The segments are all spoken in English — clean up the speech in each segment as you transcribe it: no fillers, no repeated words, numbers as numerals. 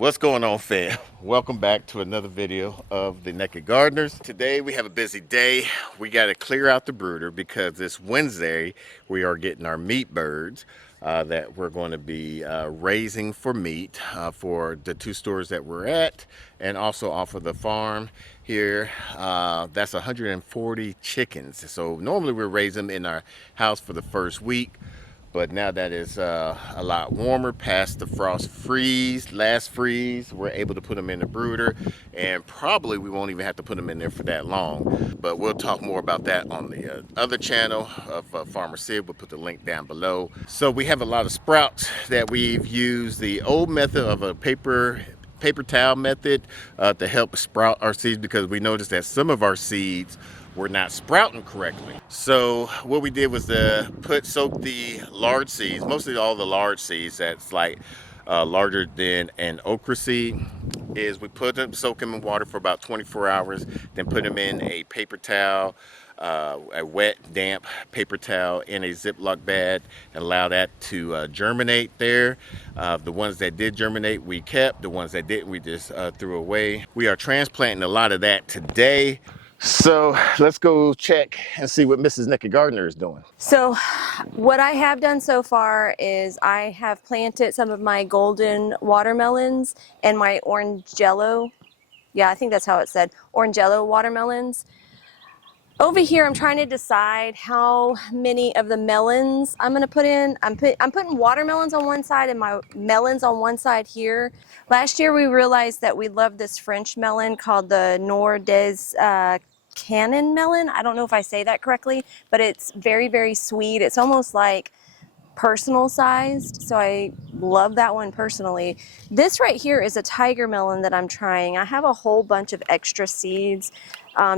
What's going on, fam? Welcome back to another video of the Naked Gardeners. Today we have a busy day. We got to clear out the brooder because this Wednesday we are getting our meat birds that we're going to be raising for meat for the two stores that we're at, and also off of the farm here. That's 140 chickens. So normally we raise them in our house for the first week, but now that it's a lot warmer, past the last freeze, we're able to put them in the brooder, and probably we won't even have to put them in there for that long. But we'll talk more about that on the other channel of Farmer Sid. We'll put the link down below. So we have a lot of sprouts that we've used the old method of a paper towel method to help sprout our seeds, because we noticed that some of our seeds were not sprouting correctly. So what we did was soak the large seeds, mostly all the large seeds that's like larger than an okra seed, is we soak them in water for about 24 hours, then put them in a paper towel, a wet, damp paper towel in a Ziploc bag, and allow that to germinate there. The ones that did germinate, we kept. The ones that didn't, we just threw away. We are transplanting a lot of that today. So let's go check and see what Mrs. Naked Gardener is doing. So what I have done so far is I have planted some of my golden watermelons and my orangello, I think that's how it's said, orangello watermelons. Over here, I'm trying to decide how many of the melons I'm going to put in. I'm putting watermelons on one side and my melons on one side here. Last year, we realized that we love this French melon called the Nord des Cannon melon. I don't know if I say that correctly, but it's very, very sweet. It's almost like personal sized, so I love that one personally. This right here is a tiger melon that I'm trying. I have a whole bunch of extra seeds,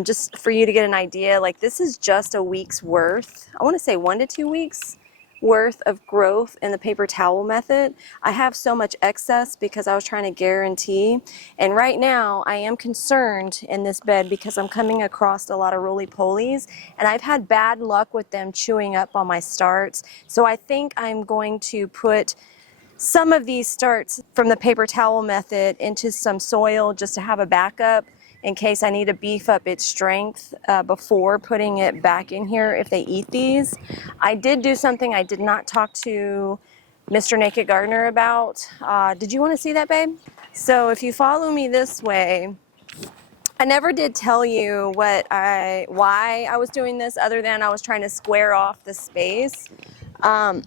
just for you to get an idea. Like, this is just a week's worth. I want to say 1 to 2 weeks worth of growth in the paper towel method. I have so much excess because I was trying to guarantee, and right now I am concerned in this bed because I'm coming across a lot of roly-polies, and I've had bad luck with them chewing up on my starts. So I think I'm going to put some of these starts from the paper towel method into some soil just to have a backup in case I need to beef up its strength before putting it back in here if they eat these. I did do something I did not talk to Mr. Naked Gardener about. Did you want to see that, babe? So if you follow me this way, I never did tell you why I was doing this, other than I was trying to square off the space. And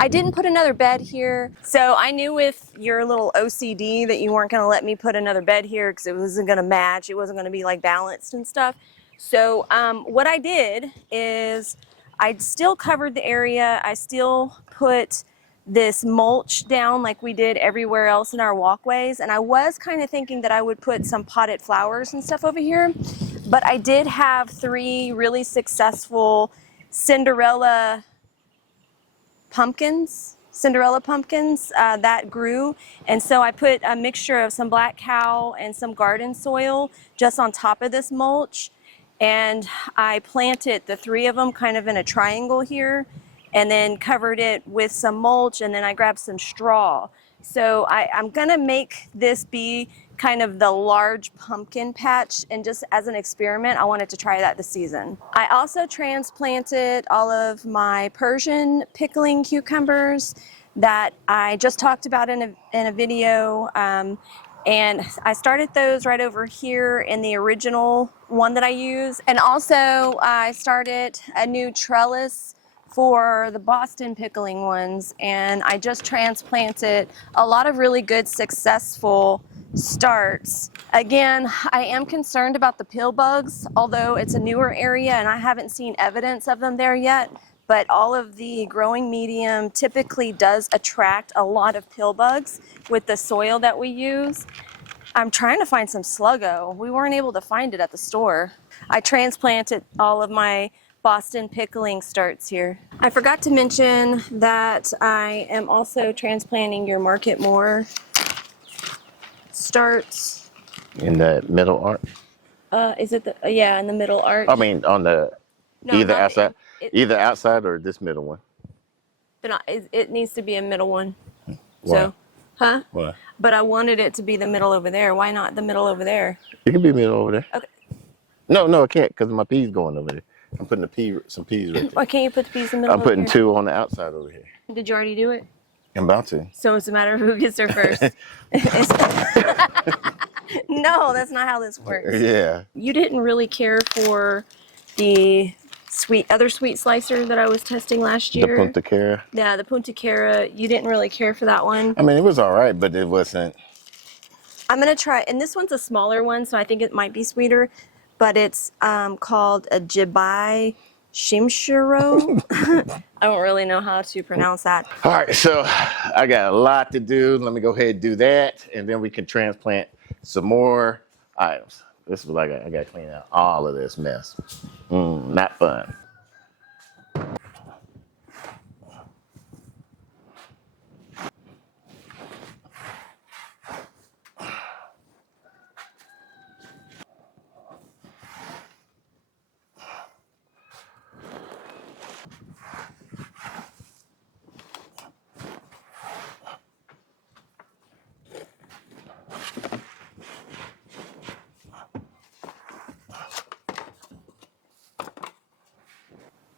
I didn't put another bed here, so I knew with your little OCD that you weren't going to let me put another bed here because it wasn't going to match. It wasn't going to be like balanced and stuff. So what I did is I still covered the area. I still put this mulch down like we did everywhere else in our walkways, and I was kind of thinking that I would put some potted flowers and stuff over here, but I did have 3 really successful Cinderella pumpkins that grew, and so I put a mixture of some black cow and some garden soil just on top of this mulch, and I planted the 3 of them kind of in a triangle here, and then covered it with some mulch, and then I grabbed some straw. So I'm gonna make this be kind of the large pumpkin patch, and just as an experiment, I wanted to try that this season. I also transplanted all of my Persian pickling cucumbers that I just talked about in a video, and I started those right over here in the original one that I use. And also I started a new trellis for the Boston pickling ones, and I just transplanted a lot of really good successful starts. Again, I am concerned about the pill bugs, although it's a newer area and I haven't seen evidence of them there yet, but all of the growing medium typically does attract a lot of pill bugs with the soil that we use. I'm trying to find some sluggo. We weren't able to find it at the store. I transplanted all of my Boston pickling starts here. I forgot to mention that I am also transplanting your Market More starts. In the middle arc? Is it the, yeah, in the middle arch? I mean, on the No, either not outside, the, either outside or this middle one. but not, it needs to be a middle one. Why? So, Huh? What? But I wanted it to be the middle over there. Why not the middle over there? It can be middle over there. Okay. No, no, it can't because my peas going over there. I'm putting some peas right there. Why can't you put the peas in the middle I'm over putting here? 2 on the outside over here. Did you already do it? I'm about to. So it's a matter of who gets there first. No, that's not how this works. Yeah. You didn't really care for the other sweet slicer that I was testing last year. The Punta Cara. Yeah, the Punta Cara. You didn't really care for that one. I mean, it was all right, but it wasn't. I'm gonna try, and this one's a smaller one, so I think it might be sweeter. But it's called a Jibai Shimshiro. I don't really know how to pronounce that. All right, so I got a lot to do. Let me go ahead and do that, and then we can transplant some more items. This is what I got to clean out all of this mess. Not fun.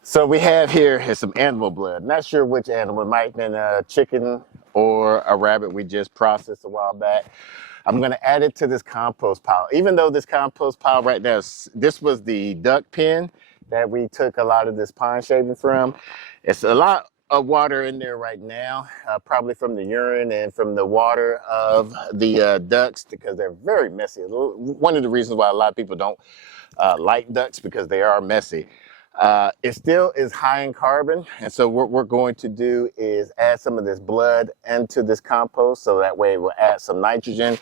So we have here is some animal blood. Not sure which animal. It might have been a chicken or a rabbit we just processed a while back. I'm going to add it to this compost pile. Even though this compost pile right now, this was the duck pen that we took a lot of this pine shaving from. It's a lot of water in there right now, probably from the urine and from the water of the ducks because they're very messy. One of the reasons why a lot of people don't like ducks because they are messy. It still is high in carbon, and so what we're going to do is add some of this blood into this compost so that way we'll add some nitrogen.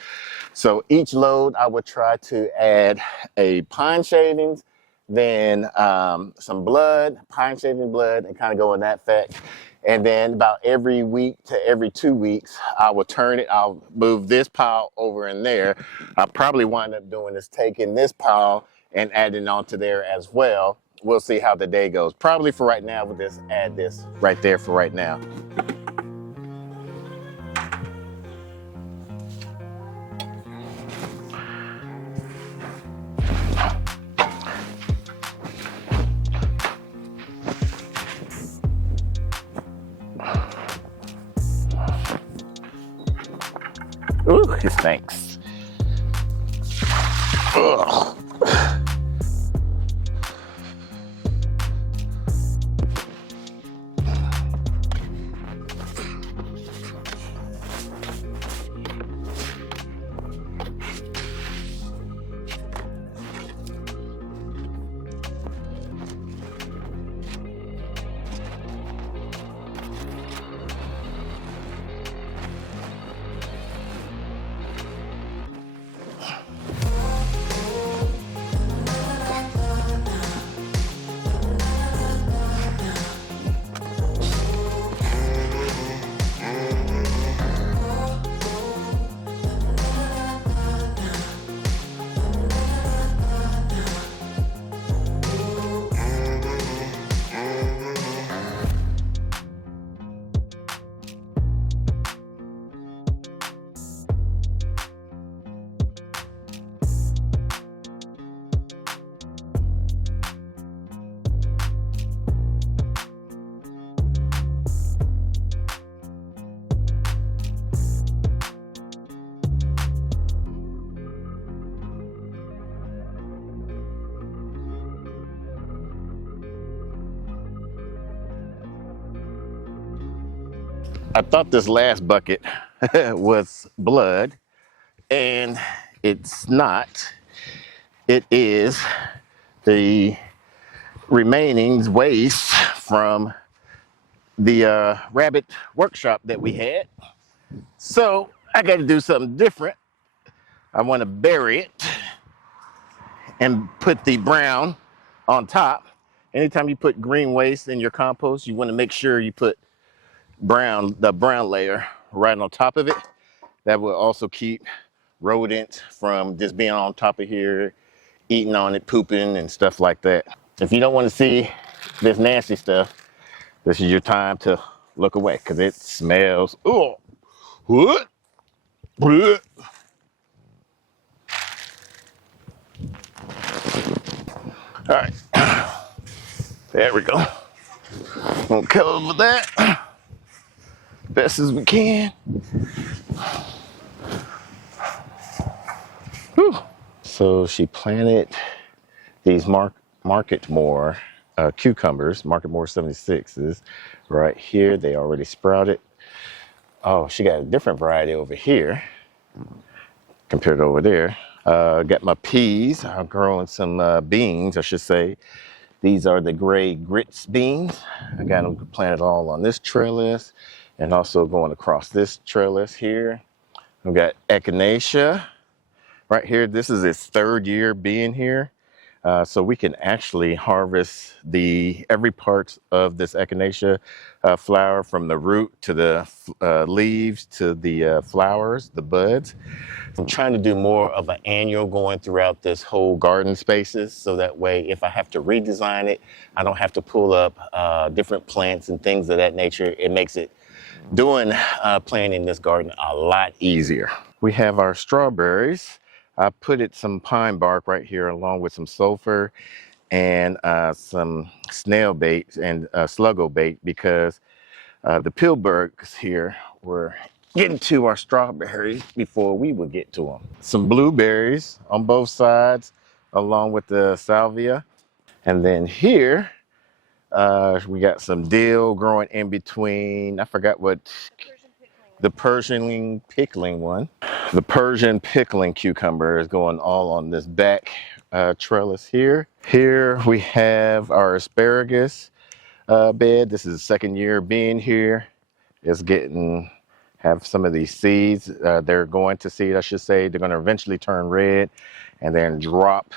So each load I would try to add a pine shavings, then some blood, pine shaving blood, and kind of go in that fact. And then about every week to every 2 weeks, I will turn it. I'll move this pile over in there. I'll probably wind up doing is taking this pile and adding onto there as well. We'll see how the day goes. Probably for right now, we'll just add this right there for right now. Ooh, it stinks. Ugh. I thought this last bucket was blood, and it's not. It is the remaining waste from the rabbit workshop that we had. So I got to do something different. I want to bury it and put the brown on top. Anytime you put green waste in your compost, you want to make sure you put the brown layer right on top of it. That will also keep rodents from just being on top of here, eating on it, pooping and stuff like that. If you don't want to see this nasty stuff, this is your time to look away because it smells. Oh, what? All right, there we go. Gonna cover that best as we can. Whew. So she planted these Market More cucumbers, Market More 76s, right here. They already sprouted. Oh, she got a different variety over here compared to over there. Got my peas. I'm growing some beans, I should say. These are the gray grits beans. I got them planted all on this trellis and also going across this trellis here. We've got echinacea right here. This is its third year being here. So we can actually harvest every part of this echinacea flower, from the root to the leaves to the flowers, the buds. I'm trying to do more of an annual going throughout this whole garden spaces, so that way if I have to redesign it, I don't have to pull up different plants and things of that nature. It makes it planting this garden a lot easier. We have our strawberries. I put some pine bark right here along with some sulfur and some snail bait and sluggo bait, because the pillbugs here were getting to our strawberries before we would get to them. Some blueberries on both sides along with the salvia. And then here we got some dill growing in between. I forgot what the Persian pickling one. The Persian pickling cucumber is going all on this back trellis here. Here we have our asparagus bed. This is the second year being here. It's have some of these seeds. They're going to seed, I should say. They're going to eventually turn red and then drop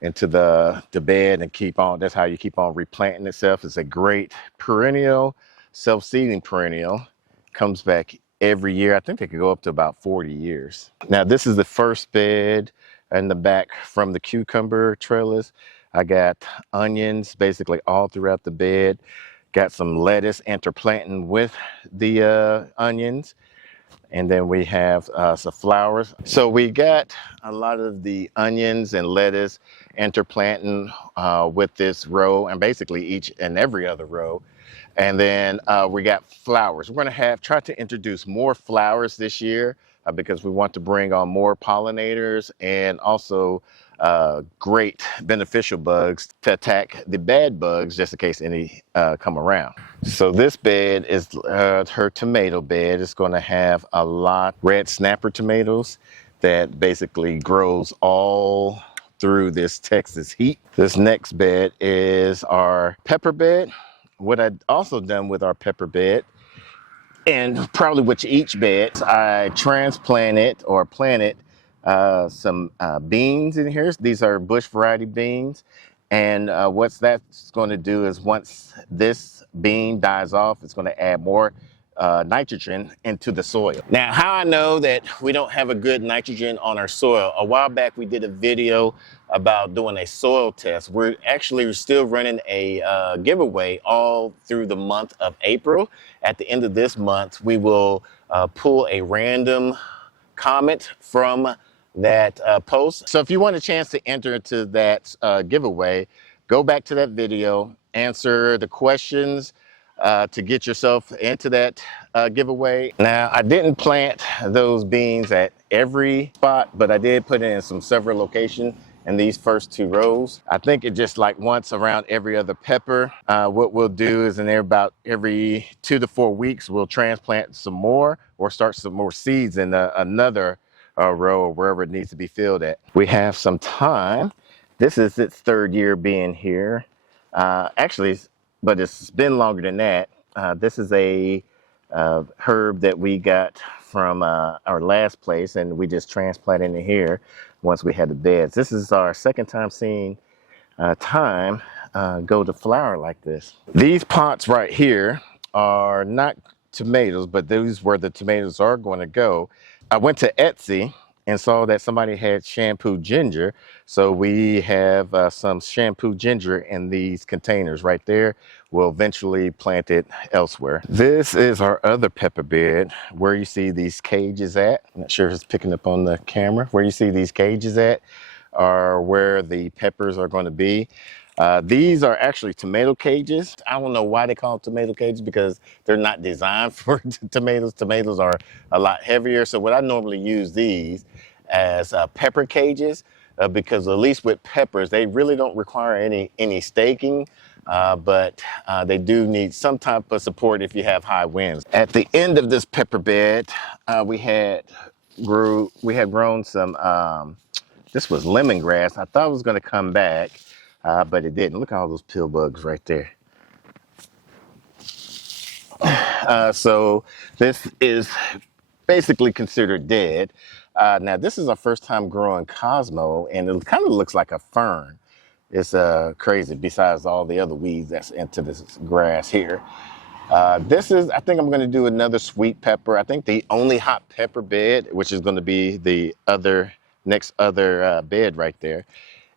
into the bed and keep on. That's how you keep on replanting itself. It's a great perennial, self-seeding perennial. Comes back every year. I think they could go up to about 40 years. Now this is the first bed in the back from the cucumber trellis. I got onions basically all throughout the bed. Got some lettuce interplanting with the onions. And then we have some flowers. So we got a lot of the onions and lettuce interplanting with this row, and basically each and every other row. And then we got flowers. We're gonna try to introduce more flowers this year because we want to bring on more pollinators and also great beneficial bugs to attack the bad bugs, just in case any come around. So this bed is her tomato bed. It's gonna have a lot red snapper tomatoes that basically grows all through this Texas heat. This next bed is our pepper bed. What I'd also done with our pepper bed, and probably with each bed, I transplanted or planted some beans in here. These are bush variety beans. And what that's going to do is once this bean dies off, it's going to add more nitrogen into the soil. Now, how I know that we don't have a good nitrogen on our soil, a while back we did a video about doing a soil test. We're actually still running a giveaway all through the month of April. At the end of this month, we will pull a random comment from that post. So if you want a chance to enter into that giveaway, go back to that video, answer the questions to get yourself into that giveaway. Now, I didn't plant those beans at every spot, but I did put it in several locations in these first two rows. I think it just like once around every other pepper. What we'll do is about every 2 to 4 weeks, we'll transplant some more or start some more seeds in another row or wherever it needs to be filled at. We have some thyme. This is its third year being here. Actually, but it's been longer than that. This is a herb that we got from our last place, and we just transplanted it here once we had the beds. This is our second time seeing thyme go to flower like this. These pots right here are not tomatoes, but these where the tomatoes are going to go. I went to Etsy and saw that somebody had shampoo ginger. So we have some shampoo ginger in these containers right there. We'll eventually plant it elsewhere. This is our other pepper bed where you see these cages at. I'm not sure if it's picking up on the camera. Where you see these cages at are where the peppers are going to be. These are actually tomato cages. I don't know why they call them tomato cages because they're not designed for tomatoes. Tomatoes are a lot heavier. So what I normally use these as pepper cages because at least with peppers, they really don't require any staking. But they do need some type of support if you have high winds. At the end of this pepper bed, we had grown some. This was lemongrass. I thought it was going to come back, but it didn't. Look at all those pill bugs right there. So this is basically considered dead. Now this is our first time growing Cosmo, and it kind of looks like a fern. It's crazy besides all the other weeds that's into this grass here. This is, I think I'm going to do another sweet pepper. I think the only hot pepper bed, which is going to be the next other bed right there,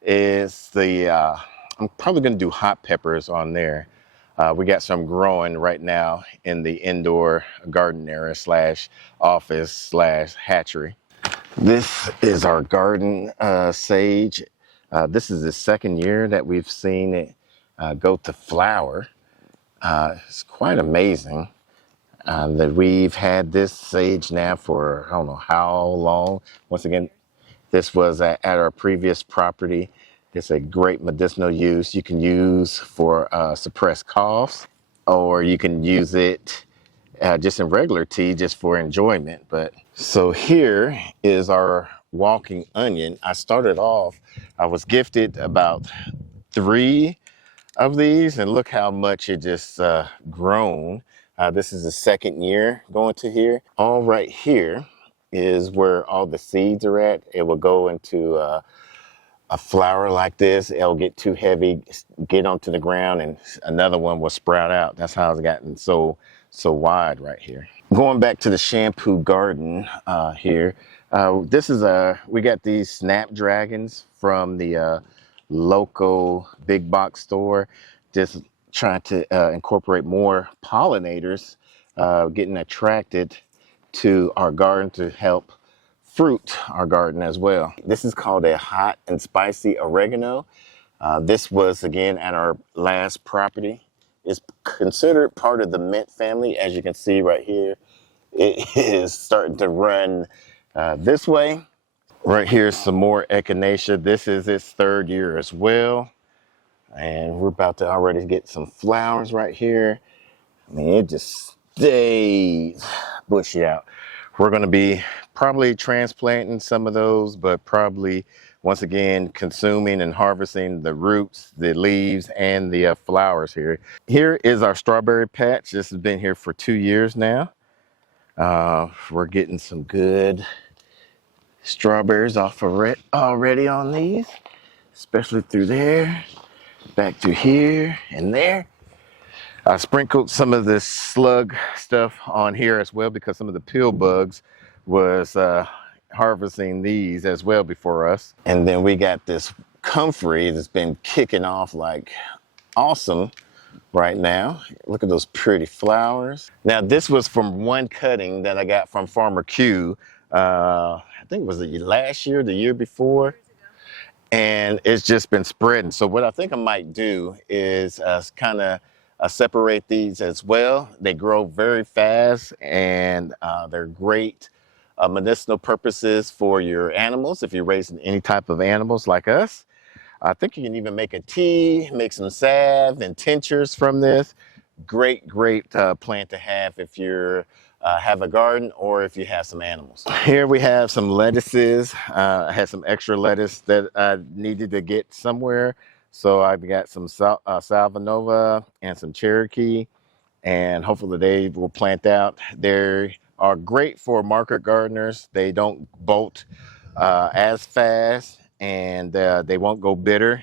is I'm probably going to do hot peppers on there. We got some growing right now in the indoor garden area slash office slash hatchery. This is our garden sage. This is the second year that we've seen it go to flower. It's quite amazing that we've had this sage now for I don't know how long. Once again, this was at our previous property. It's a great medicinal use. You can use for suppressed coughs, or you can use it just in regular tea just for enjoyment. But so here is our walking onion. I was gifted about 3 of these, and look how much it just grown. This is the second year going to here. All right here is where all the seeds are at. It will go into a flower like this. It'll get too heavy, get onto the ground, and another one will sprout out. That's how it's gotten so wide right here. Going back to the shampoo garden here. We got these snapdragons from the local big box store. Just trying to incorporate more pollinators, getting attracted to our garden to help fruit our garden as well. This is called a hot and spicy oregano. This was again at our last property. It's considered part of the mint family. As you can see right here, it is starting to run this way. Right here is some more echinacea. This is its 3rd year as well. And we're about to already get some flowers right here. I mean, it just stays bushy out. We're going to be probably transplanting some of those, but probably once again consuming and harvesting the roots, the leaves, and the flowers here. Here is our strawberry patch. This has been here for 2 years now. We're getting some good strawberries off of it already on these, especially through there, back to here and there. I sprinkled some of this slug stuff on here as well because some of the pill bugs was harvesting these as well before us. And then we got this comfrey that's been kicking off like awesome right now. Look at those pretty flowers. Now this was from one cutting that I got from Farmer Q. I think it was last year, the year before. And it's just been spreading. So what I think I might do is kind of separate these as well. They grow very fast, and they're great medicinal purposes for your animals if you're raising any type of animals like us. I think you can even make a tea, make some salve and tinctures from this. Great plant to have if you're have a garden or if you have some animals. Here we have some lettuces. I had some extra lettuce that I needed to get somewhere. So I've got some Salvanova and some Cherokee, and hopefully they will plant out. They are great for market gardeners. They don't bolt as fast, and they won't go bitter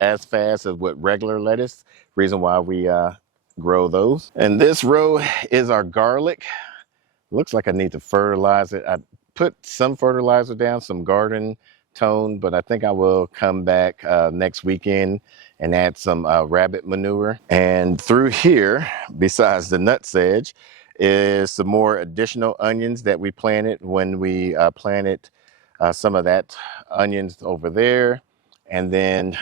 as fast as with regular lettuce. Reason why we grow those. And this row is our garlic. Looks like I need to fertilize it. I put some fertilizer down, some garden tone, but I think I will come back next weekend and add some rabbit manure. And through here, besides the nutsedge, is some more additional onions that we planted when we planted some of that onions over there. And then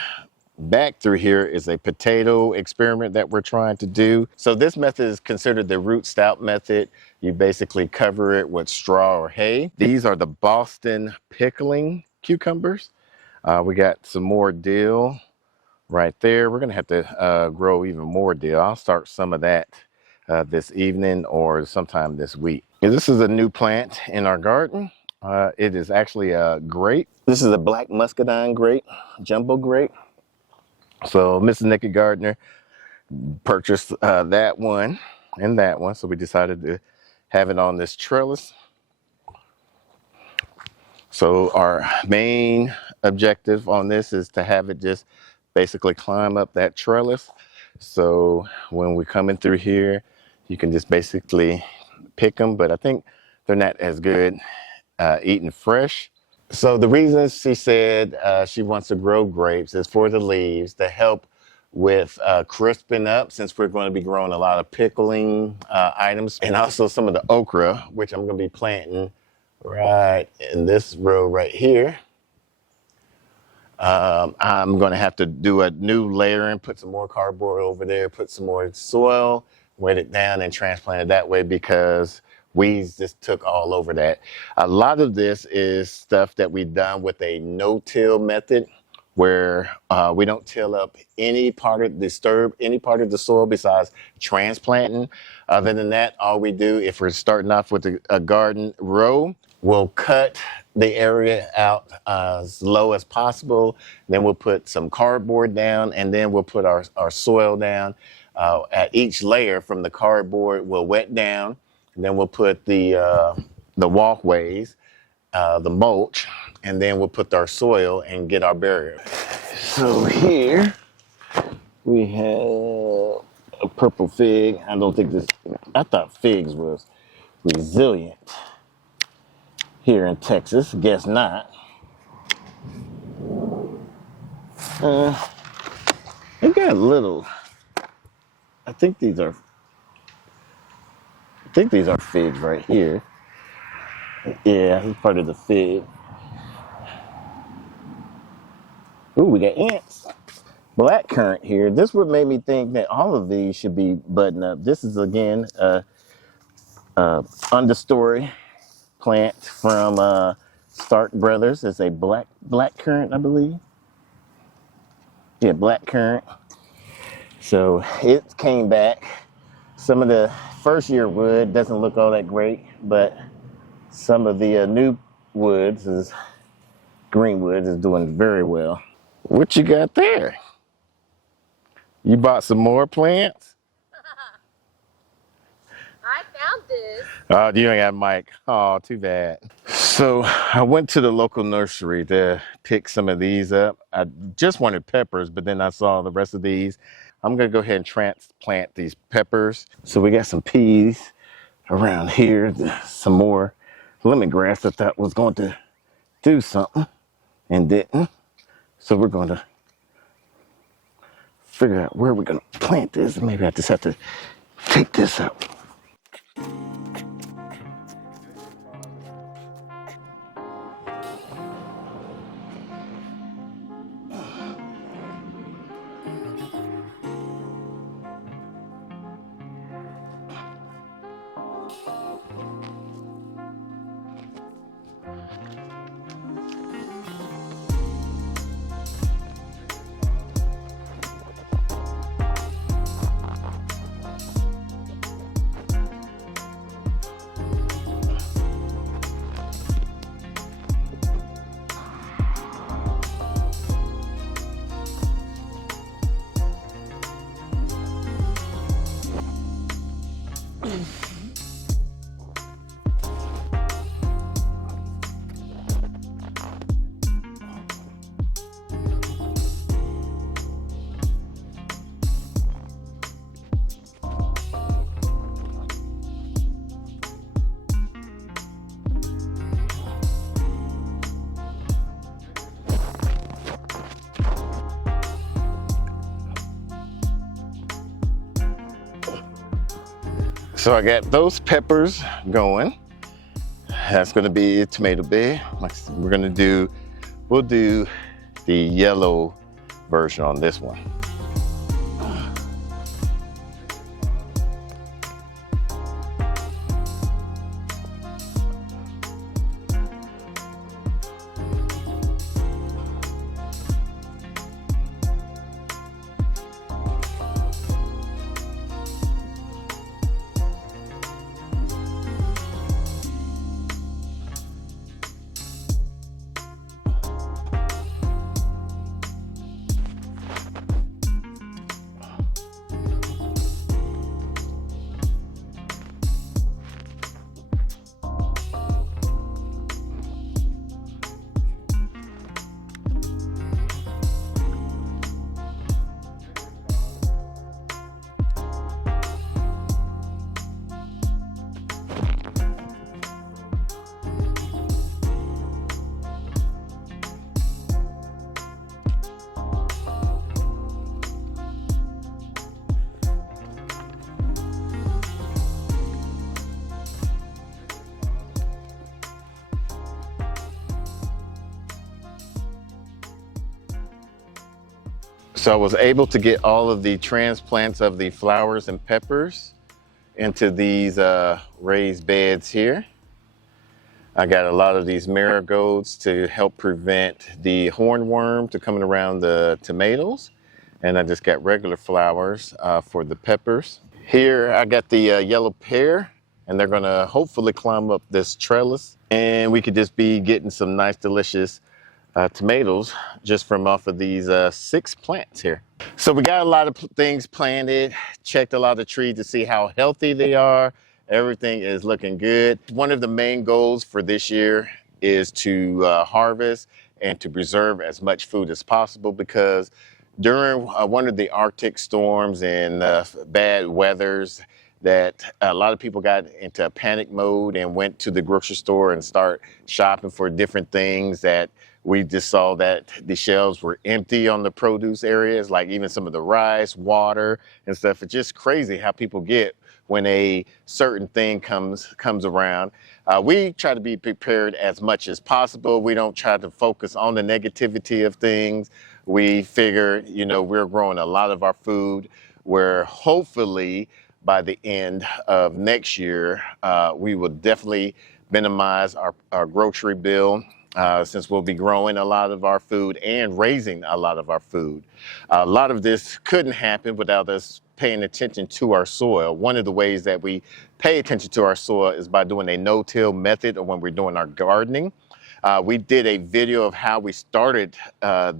back through here is a potato experiment that we're trying to do. So this method is considered the root stout method. You basically cover it with straw or hay. These are the Boston pickling cucumbers. We got some more dill right there. We're gonna have to grow even more dill. I'll start some of that this evening or sometime this week. And this is a new plant in our garden. It is actually a grape. This is a black muscadine grape, jumbo grape. So Mrs. Nikki Gardner purchased that one and that one. So we decided to have it on this trellis. So our main objective on this is to have it just basically climb up that trellis. So when we come in through here, you can just basically pick them, but I think they're not as good eaten fresh. So the reason she said she wants to grow grapes is for the leaves to help with crisping up, since we're going to be growing a lot of pickling items, and also some of the okra, which I'm going to be planting right in this row right here. I'm going to have to do a new layering, put some more cardboard over there, put some more soil, wet it down and transplant it that way because weeds just took all over that. A lot of this is stuff that we've done with a no-till method where we don't till up any part of disturb any part of the soil besides transplanting. Other than that, all we do, if we're starting off with a garden row, we'll cut the area out as low as possible. Then we'll put some cardboard down, and then we'll put our soil down. At each layer from the cardboard, we'll wet down, and then we'll put the walkways, the mulch, and then we'll put our soil and get our barrier. So here we have a purple fig. I thought figs was resilient here in Texas. Guess not. They got a little, I think these are figs right here. Yeah, it's part of the fig. Ooh, we got ants. Black currant here. This would make me think that all of these should be budding up. This is again a understory plant from Stark Brothers. It's a black currant, I believe. Yeah, black currant. So it came back. Some of the first year wood doesn't look all that great, but some of the new green woods is doing very well. What you got there? You bought some more plants? I found this. Oh, you ain't got Mike. Oh, too bad. So I went to the local nursery to pick some of these up. I just wanted peppers, but then I saw the rest of these. I'm gonna go ahead and transplant these peppers. So we got some peas around here, some more lemongrass I thought was going to do something and didn't. So we're going to figure out where we're going to plant this. Maybe I just have to take this out. So I got those peppers going. That's gonna be a tomato bed. We'll do the yellow version on this one. So I was able to get all of the transplants of the flowers and peppers into these raised beds here. I got a lot of these marigolds to help prevent the hornworm to coming around the tomatoes. And I just got regular flowers for the peppers. Here I got the yellow pear, and they're gonna hopefully climb up this trellis. And we could just be getting some nice, delicious tomatoes just from off of these 6 plants here. So we got a lot of things planted, checked a lot of trees to see how healthy they are. Everything is looking good. One of the main goals for this year is to harvest and to preserve as much food as possible, because during one of the Arctic storms and bad weathers, that a lot of people got into a panic mode and went to the grocery store and start shopping for different things that we just saw that the shelves were empty on the produce areas, like even some of the rice, water, and stuff. It's just crazy how people get when a certain thing comes around. We try to be prepared as much as possible. We don't try to focus on the negativity of things. We figure, you know, we're growing a lot of our food where hopefully by the end of next year, we will definitely minimize our grocery bill, since we'll be growing a lot of our food and raising a lot of our food. A lot of this couldn't happen without us paying attention to our soil. One of the ways that we pay attention to our soil is by doing a no-till method, or when we're doing our gardening. We did a video of how we started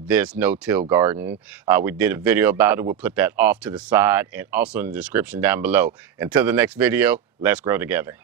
this no-till garden. We did a video about it. We'll put that off to the side and also in the description down below. Until the next video, let's grow together.